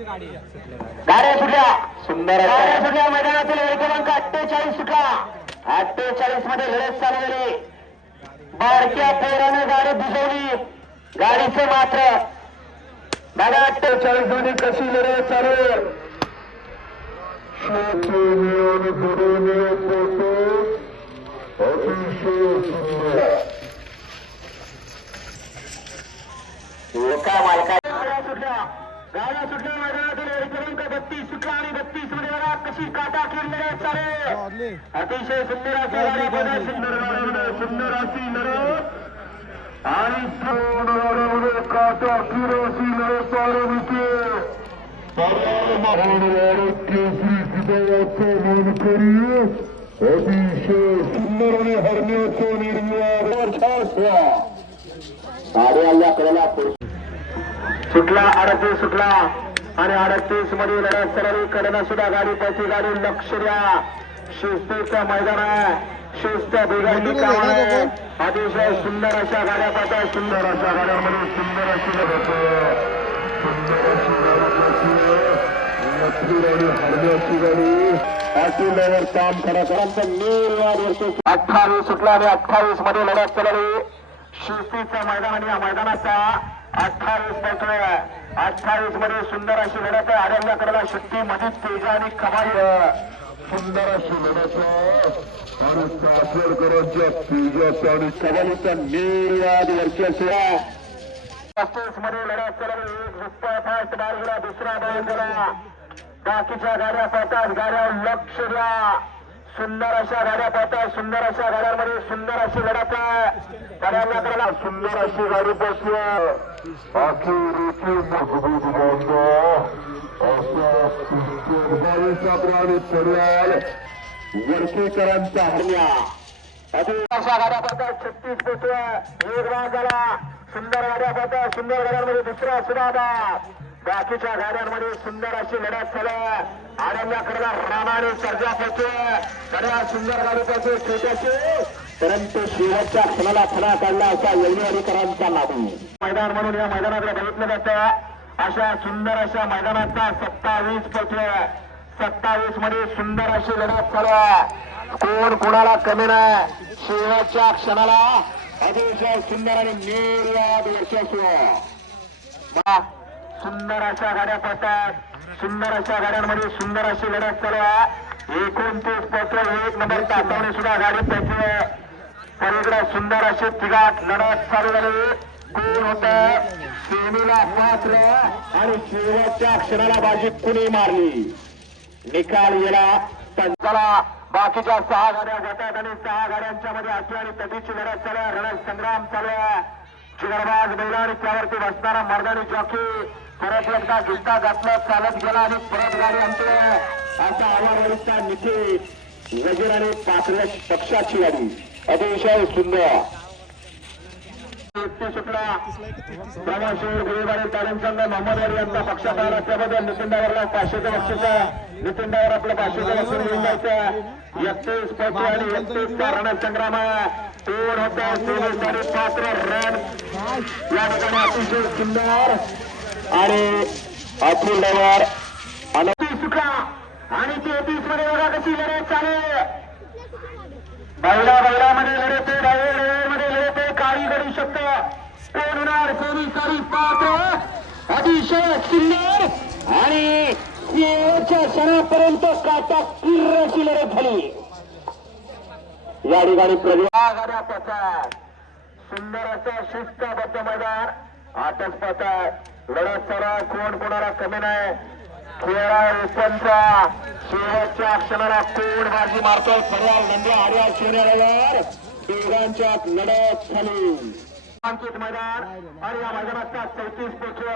गाड्या सुटल्या. सुंदर गाड्या सुटल्या. मैदानातील वेळ क्रमांक अठ्ठेचाळीस सुटला. अठ्ठेचाळीसमध्ये लढत चालू झाली बारक्या पोराने गाडी बुजवली गाडीचं मात्र दादा अठ्ठेचाळीसमध्ये कशी लढत चालू एका मालका गाड्या सुटल्या गाड्या सुटल्या मैदानातील क्रमांक बत्तीस सुटला आणि बत्तीसमध्ये बघा कशी काटा खेळ लढत चालू आहे. अतिशय सुंदर अशी गाड्या बघा सुंदर सुंदर अशी लढत आणि काटा अशी लढत चालू अतिशय सुंदर आणि हरण्याचं निर्णय गाडी आल्या कडेला सुटला अडतीस सुटला. आणि अडतीसमध्ये लढत चालली कडनं सुद्धा गाडी त्याची गाडी लक्ष द्या. शिस्तीचं मैदान आहे. शिस्त बिघडली काम आहे. अतिशय सुंदर अशा गाड्या पाहता सुंदर अशा गाड्यामध्ये सुंदर अशी लढत आहे. सुंदर अशी गाडी हरण्याची गाडी. अटुल्यावर काम करत अठ्ठावीस सुटला आणि अठ्ठावीसमध्ये लढत चालली. शिस्तीचं मैदान आणि या मैदानाचा अठ्ठावीस पटोय अठ्ठावीसमध्ये सुंदर अशी लढत आहे. आर्यांच्याकडला शक्ती मध्ये तेज आणि कमाई सुंदर अशी लढत आणि कासरकरांच्या तेजाचा आणि कमालीचा निर्याद वर्चस्व पस्तीसमध्ये लढत चालली एक रुपया फास्ट बाजूला दुसरा बॉल गेला बाकीच्या गाड्या पळतात गाड्या लक्ष द्या. सुंदर अशा गाड्या पळतात सुंदर अशा गाड्यांमध्ये सुंदर अशी लढत आहे. गाड्यांना करायला सुंदर अशी गाडी बसली अखेरीची मजबूत बांधा असा सुंदर प्राणी पर्याल वरकेकरांचा हरण्या अशा गाड्या पाहतात छत्तीस पोचवा एक राग झाला. सुंदर गाड्या पाहतात सुंदर गाड्यांमध्ये दुसरा सुधाबाद बाकीच्या गाड्यांमध्ये सुंदर अशी लढत झालं. करणार रामाने सर्जा पोचवे गाड्या सुंदर गाडी पोचवे छोट्याचे. परंतु शेवटच्या क्षणाला खरा काढला असा येवणीकरांचा लागू मैदान म्हणून या मैदानाकडे बघितलं जातं. अशा सुंदर अशा मैदानाचा सत्तावीस पोचवे सत्तावीसमध्ये सुंदर अशी लढत झाल्या कोण कोणाला कमी नाही. शेवटच्या क्षणाला अतिशय सुंदर आणि निर्याद वर्चस्व. सुंदर अशा गाड्या पडतात. सुंदर अशा गाड्यांमध्ये सुंदर अशी लढत चालू आहे. एकोणतीस पत्र एक नंबर तासावणी सुद्धा गाडी पडते पलीकडे सुंदर अशी तिघात लढत चालू झाली. कोण होत? सेमीला पात्र आणि शेवटच्या क्षणाला बाजी कुणी मारली? निकाल गेला. पंचाला बाकीच्या सहा गाड्या जातात आणि सहा गाड्यांच्या मध्ये अशी आणि तटीची लढत चालू आहे. रणसंग्राम चालू आहे. चिगरबाज बैला त्यावरती बसणारा मर्दानी जॉकी. परत एकदा घिस्ता घातलं चालत गेला आणि परत गाडी आणतोय. असा आवाजचा निखिल वजीर आणि पात्र पक्षाची गाडी. अतिशय सुंदर. सुटला प्रभाशेर गुरुवारी तालीम संघ मोहम्मद अली यांचा पक्षात आला नितीन डावरला पाचशेचं बक्षीस नितीन डावर आपलं पाचशेचं बक्षीस घेऊन जायचं. एकतीस पती आणि एकतीसचा रणसंग्राम आहे तोड होता. तेवीस आणि पात्र रन या ठिकाणी अतिशय सुंदर. आणि अतुल डावर आणि तेहतीसमध्ये बघा कशी लढत चालू. बैला बैलामध्ये लढत आहे बैलमध्ये लढत आहे काळी घडू शकतं. कोण होणार पोलिसारी पात्र अतिशय सुंदर आणि शेवटच्या क्षणापर्यंत काटा किर्रची लढत झाली. या ठिकाणी प्रजा गाड्या सुंदर असं शिस्तबद्ध मैदान. आटच पथक लढत चला कोण कोणाला कमी नाही. खेळा ओपनचा शेवटच्या क्षणाला कोण बाजी मारतो पर्याय नंदी आर्या शिवण्यावर दोघांच्या लढत झाली अंकित मैदान आणि या मैदानाचा चौतीस पोचव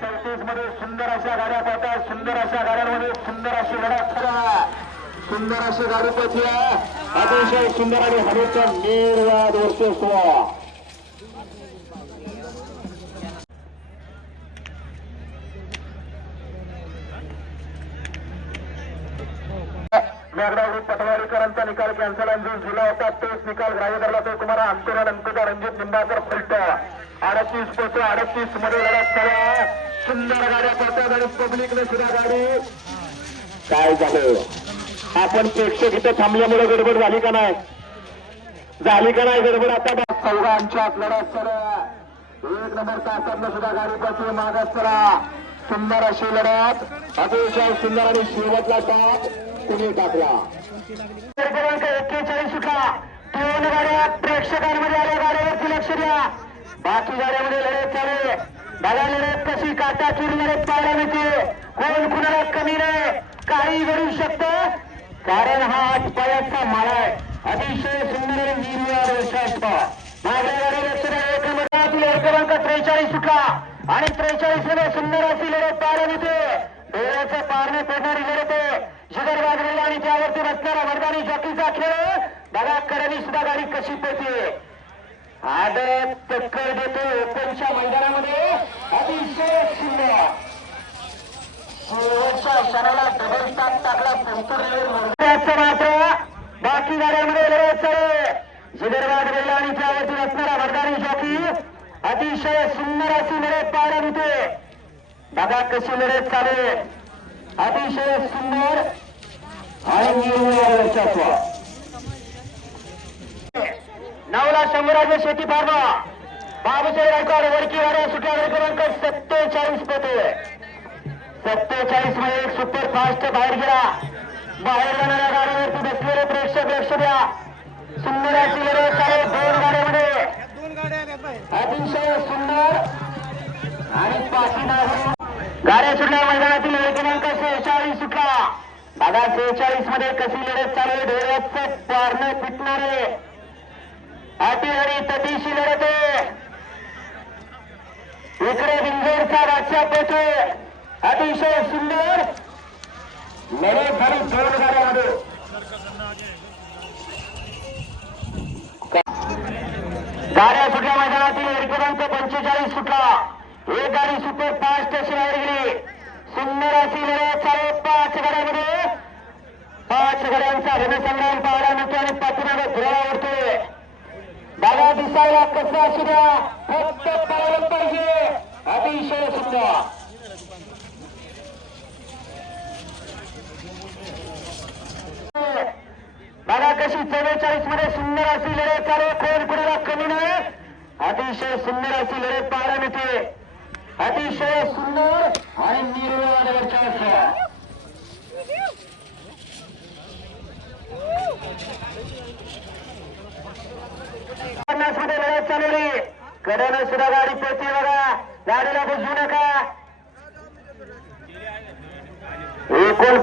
चौतीसमध्ये सुंदर अशा गाड्या पडतात. सुंदर अशा गाड्यांमध्ये सुंदर अशी लढत खरा सुंदर अशी गाडी पोचली अतिशय सुंदर आणि हवेचा निर्वाद वर्चस्व. मेघडावडी पटवारीकरांचा निकाल कॅन्सल आणि दिला होता तोच निकाल ग्राह्य धरला तो तुम्हाला अंकुरा अंकुचा रणजित निंबाकर फलट. अडतीस पोच अडतीसमध्ये लढत झाला. सुंदर गाड्या पडतात आणि पब्लिकने सुद्धा गाडी. काय झालं? आपण प्रेक्षक इथे थांबल्यामुळे गडबड झाली का नाही? झाली का नाही गडबड? आता बघ. चौघांच्या लढत सर एक नंबर तासातनं सुद्धा गाडी बसली मागास सरा सुंदर अशी लढत. अतिशय सुंदर आणि शेवटला टाक तुम्ही टाकला क्रमांक एक्केचाळीस सुटला दोन गाड्या प्रेक्षकांमध्ये आल्या. गाड्यावरती लक्ष द्या. बाकी गाड्यामध्ये लढत चालू बघा लढत कशी काटा चुरी लढत पाहायला मिळते. कोण कुणाला कमी नाही? काही घडू शकतं? कारण हा आठ पायाचा माळा आहे. अतिशय सुंदर आणि निर्मळ वर्षास्प लक्ष द्या. क्रमांक त्रेचाळीस सुटला आणि त्रेचाळीस सुंदर अशी लढत पाहायला मिळते. डोळ्याचं पारणे पडणारी लढत आहे जिगर वाजलेला आणि त्यावरती बसणारा मर्दानी जॉकीचा खेळ बघा सुद्धा गाडी कशी पडते आदत टक्कर देतो ओपनच्या मैदानामध्ये? अतिशय सुंदर. शेवटच्या डबल टाकला मात्र बाकी गाड्यांमध्ये लढत चालू रेल्वे आणि त्यावरती असणारा मर्दानी जॉकी अतिशय सुंदर अशी लढत पाहायला मिळते. बघा कशी लढत चालू अतिशय सुंदर. आणि निर्णय नवला शंभराचे शेती फार्मा. बाबूसाहेब रायकवाड वरकी गाड्या सुट्या क्रमांक सत्तेचाळीस पोते. सत्तेचाळीसमध्ये एक सुपर फास्ट बाहेर गेला. बाहेर जाणाऱ्या गाड्यावरती बसलेले प्रेक्षक लक्ष द्या. सुंदर अशी लढत चालू दोन गाड्यामध्ये. गाड्या अतिशय सुंदर आणि गाड्या सुटल्या मैदानातील वेळ क्रमांक सेहेचाळीस सुटला. दादा सेहेचाळीसमध्ये कशी लढत चालू ढोळ्याचं डोळ्याचं पारणं पिटणारे अटी आणि तटीशी लढते इकडे बिंजोरचा बादशाह पेटे अतिशय सुंदर. लढत झाली दोन गाड्यामध्ये. गाड्या सुटल्या मैदानातील एकपर्यंत पंचेचाळीस सुटला. एक गाडी सुपर पाच अशी बाहेर गेली. सुंदर अशी लढत चालू. पाच गाड्यामध्ये. पाच गाड्यांचा रणसंग्राम पाहायला मिळतो आणि पाठीमागे धुराळा दादा दिसायला कसा असू द्या फक्त पाहिलं पाहिजे. अतिशय सुद्धा बघा कशी चव्वेचाळीसमध्ये सुंदर अशी लढत चालू आहे. कोण कुणाला कमी नाही? अतिशय सुंदर अशी लढत पाहायला मिळते. अतिशय सुंदर आणि निर्वाळ वर्चस्व पन्नासमध्ये लढत चालवली कड्यानं सुद्धा गाडी पळते बघा गाडीला बुजवू नका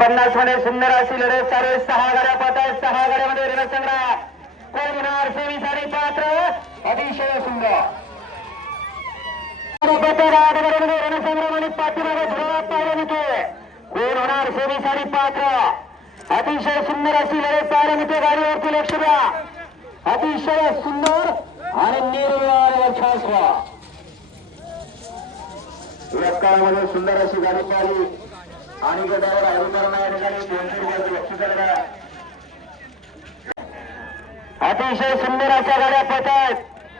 पन्नासमध्ये सुंदर अशी लढत चालू आहे. सहा गाड्या पाहत आहेत. सहा गाड्यामध्ये रणसंग्राम कोण होणार सेमी साडी पात्र अतिशय सुंदर. गाड्यामध्ये पाठीमागे धुळा पाहायला मिळते कोण होणार? सेवी साडी पात्र. अतिशय सुंदर अशी लढत पाहायला मिळते गाडीवरती लक्ष द्या. अतिशय सुंदर आणि निर्वाळ वर्षास्व या काळामध्ये सुंदर अशी गाडी पाहिली. आणि गटावर आरोग्यांना या ठिकाणी अतिशय सुंदर अशा गाड्या पळतात.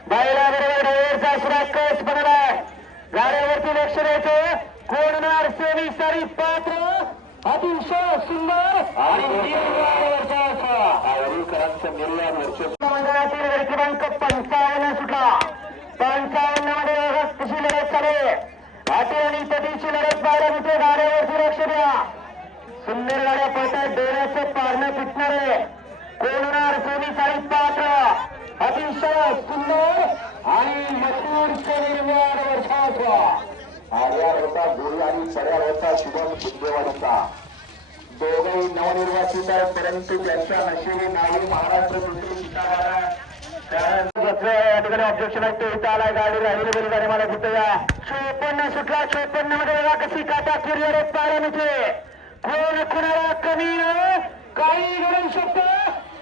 बाईला बरोबर ड्रायव्हरचा सुद्धा कस बनलाय गाड्यावरती लक्ष द्यायचं. कोण होणार सेवी सारी पात्र अतिशय सुंदर आणि मंडळातील गडी क्रमांक पंचावन्न सुटला. पंचावन्नमध्ये कशी लढत चालू पाटील आणि तटीची लढत पाहायला मिळते म्हणजे गाड्यावरती लक्ष द्या. सुंदर गाड्या पळतात डोळ्याचं पारणं पिटणारे कोणणार सोनी साडी पात्र अतिशय सुंदर आणि मजबूर निर्माण वर्षाचा आर्यार होता गोळी आणि चढ्यार होता शुभम बुद्धेवाडीचा. दोघेही नवनिर्वाचित आहेत परंतु त्यांच्या नशिबी नावी महाराष्ट्र कुठे शिकारा कारण ज्याचं या ठिकाणी ऑब्जेक्शन आहे. तो इथं आलाय गाडी राहिली गेली गाडी मला कुठे या. चोपन्न सुटला चोपन्नमध्ये बघा कशी काटा किरलेले पाहायला मिळते कोण कुणाला कमी नाही, काही शकतं.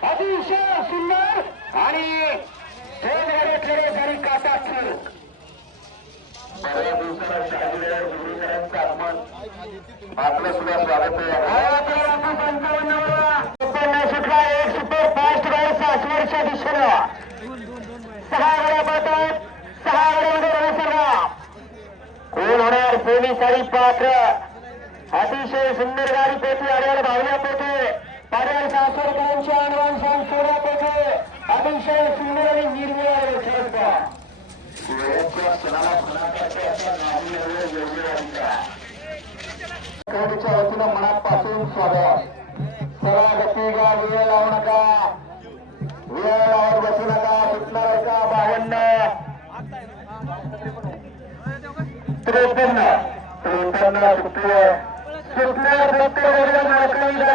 अतिशय सुंदर आणि दोन गाड्यातले गाडी काटा बऱ्याच दिवसाला आगमन. आपलं सुद्धा स्वागत आहे सुटला एक सुपर फास्ट गाडी सासवडच्या दिशेनं सहा गाड्या पळतात सहा गाड्यामध्ये रणसंग्राम कोण होणार पात्र. अतिशय सुंदर गाडी पोहोचली आड्याला भावल्या पोहोचे पाड्याल सासरकरांच्या आणवान सांग सोडा पोहोचे अतिशय सुंदर आणि निर्मिळ खेळता वतीनं मनापासून स्वागत. सगळा गती गा वेळ लावू नका. वेळ लावत बसू नका. सुटणार आहे का? बावन्न. त्रेपन्न. त्रेपन्न सुटले सुटले प्रत्येक मालकांनी